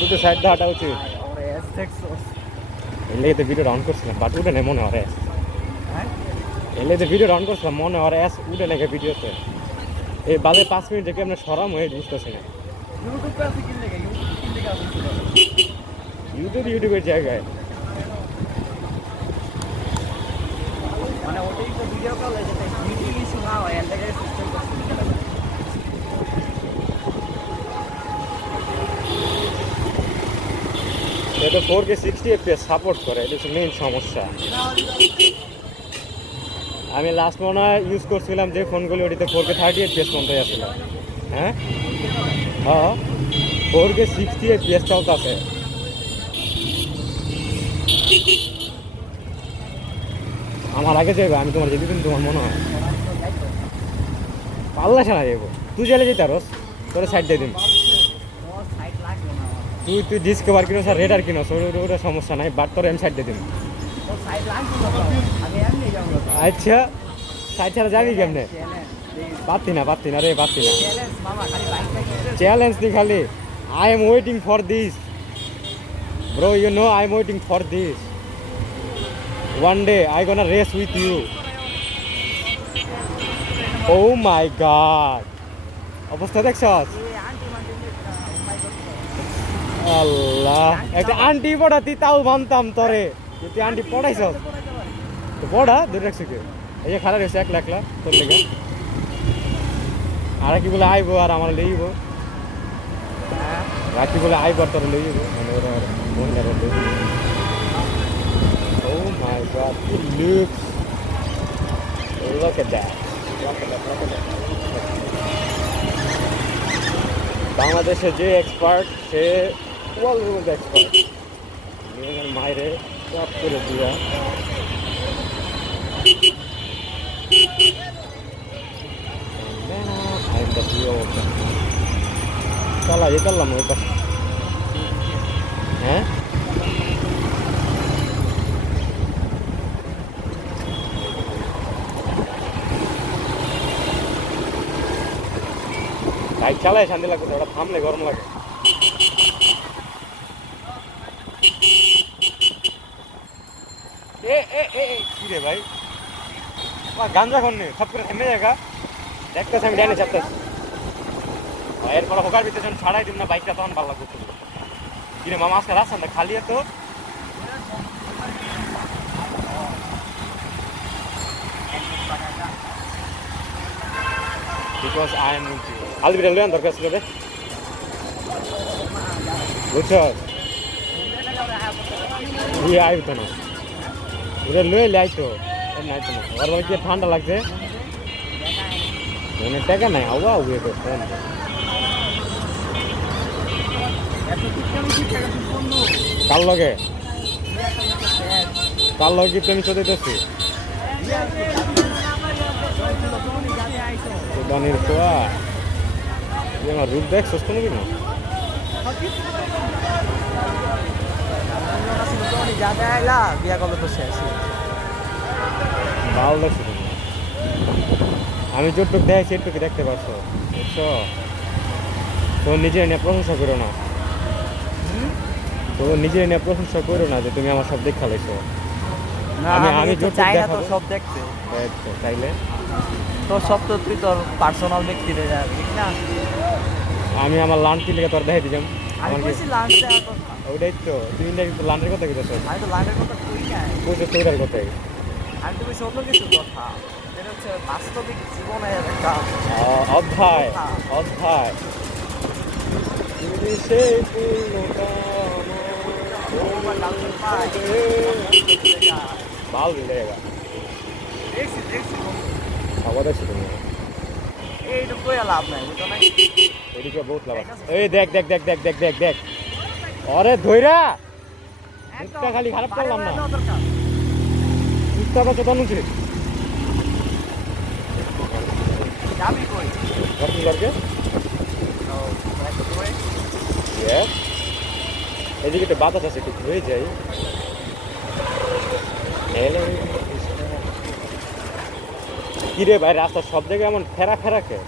দুটো সাইড দিয়ে হাঁটা উচিত। এলে তো ভিডিও অন করছিলাম বাট উঠে নেই মনে হয় এস। এলে তো ভিডিও অন করছিলাম মনে হয় এস উঠে নেই ভিডিওতে। এই বাদে 5 মিনিট থেকে আমরা সরাম হয়ে বুঝতেছি না। ইউটিউবের জায়গায় মানে ওটাই তো ভিডিও কল যেটা ইউটিউব ইস্যু না হয় এর থেকে সিস্টেম করতে এটা 4K 60 FPS সাপোর্ট করে, এটা হচ্ছে মেইন সমস্যা। আমি লাস্ট মনে হয় ইউজ করছিলাম যে ফোনগুলি ওটিতে 4K 30 FPS পর্যন্ত আসছিল। হ্যাঁ হ্যাঁ 4K 60 FPS চলতেছে। আমার আগে যাইবে, আমি তোমার যেতে দিন তোমার মনে হয় পাল্লা সারা যাবো। তুই জেলে যেতে আরস তোর সাইড দিয়ে দিন। তুই ডিসকভার কিনো স্যার রেডার কিনো ওটা সমস্যা নাই, বাট তোর এম সাইড দিয়ে দিন। আচ্ছা সাইড ছাড়া যাবি কেমনে? পারতি না রে পারতি না। চ্যালেঞ্জ নি খালি I am waiting for this bro, you know I am waiting for this. One day I gonna race with you. Oh my god. অবস্থা দেখছস? আল্লাহ, একটা আন্টি পড়াতি তাও বানতাম তোরে। তুই আন্টি পড়াইছস তো পড়া দূরে রাখছিস কে? এই যে খারাপ হয়েছে একলা একলা তোর লেগে। আর কি বলে আইবো আর আমার লইব, রাখি বলে আইবার তোর লইব মানে ওরা মহিলার লইব। Oh my god, look at that. বাংলাদেশে যে এক্সপার্ট সে ওয়ার্ল্ডের মধ্যে এক্সপার্ট। মাইরে সব করে দিয়া চালা যে চাললাম ওই পাশে। হ্যাঁ বাইক চালায় শান্তি লাগছে, ওটা থামলে গরম লাগে। কি রে ভাই গাঞ্জা খন্নে সব করে থেমে জায়গা দেখতেছে, আমি ডাইনে চাপতেছি। এরপরে হোকার ভিতরে যখন ছাড়াই দিন না বাইকটা তখন ভালো লাগবে। কি রে মামা আজকে রাস্তাটা খালি এত? Because I am with you. I'll be the দরকার ছিল রে বুঝছ? ইয়ে আইতো না ওটা লয়ে লাইতো নাইতো না। ওর বলে কি ঠান্ডা লাগছে মানে টাকা নাই আওয়া উয়ে তো ফোন কাল লগে গিফট আমি চলে দিতেছি। সুদানির খোয়া আমার রূপ দেখ সুস্থ নাকি না? ভালো লাগছে তুমি, আমি যতটুকু দেখছি সেটুকু দেখতে পাচ্ছ বুঝছো? তোর নিজের নিয়ে প্রশংসা করো না, তোর নিজের নিয়ে প্রশংসা করো না যে তুমি আমার সব দেখা লাইছো। আমি চাই না তোর সব দেখতে, চাইলে তোর সব তো তুই তোর পার্সোনাল ব্যক্তিতে যাবি না। আমি আমার লাঞ্চ লেগে তোর দেখাই দিলাম। ওইটাই তো তুই লাঞ্চের কথা কি? আমি তো লাঞ্চের কথা কই নাই, কইতে তোর কথাই। আমি তো বেশি অন্য কিছু কথা, এটা হচ্ছে বাস্তবিক জীবনের একটা অধ্যায়। তুমি সেই পূর্ণতা ভাল দিলেগা দেখছি খাবার আছে তুমি এইটুকু লাভ নাই বুঝছো না? এদিকে বহুত লাভ আছে। এই দেখ দেখ দেখ দেখ দেখ দেখ দেখ আরে ধইরা মুখটা খালি খারাপ করলাম না, মুখটা কত অনুছে যাবি কই পার্কিং করকে? এদিকে তো বাতাস আছে, একটু হয়ে যাই। কি রে ভাই রাস্তা সব জায়গায় এমন ফেরা কে?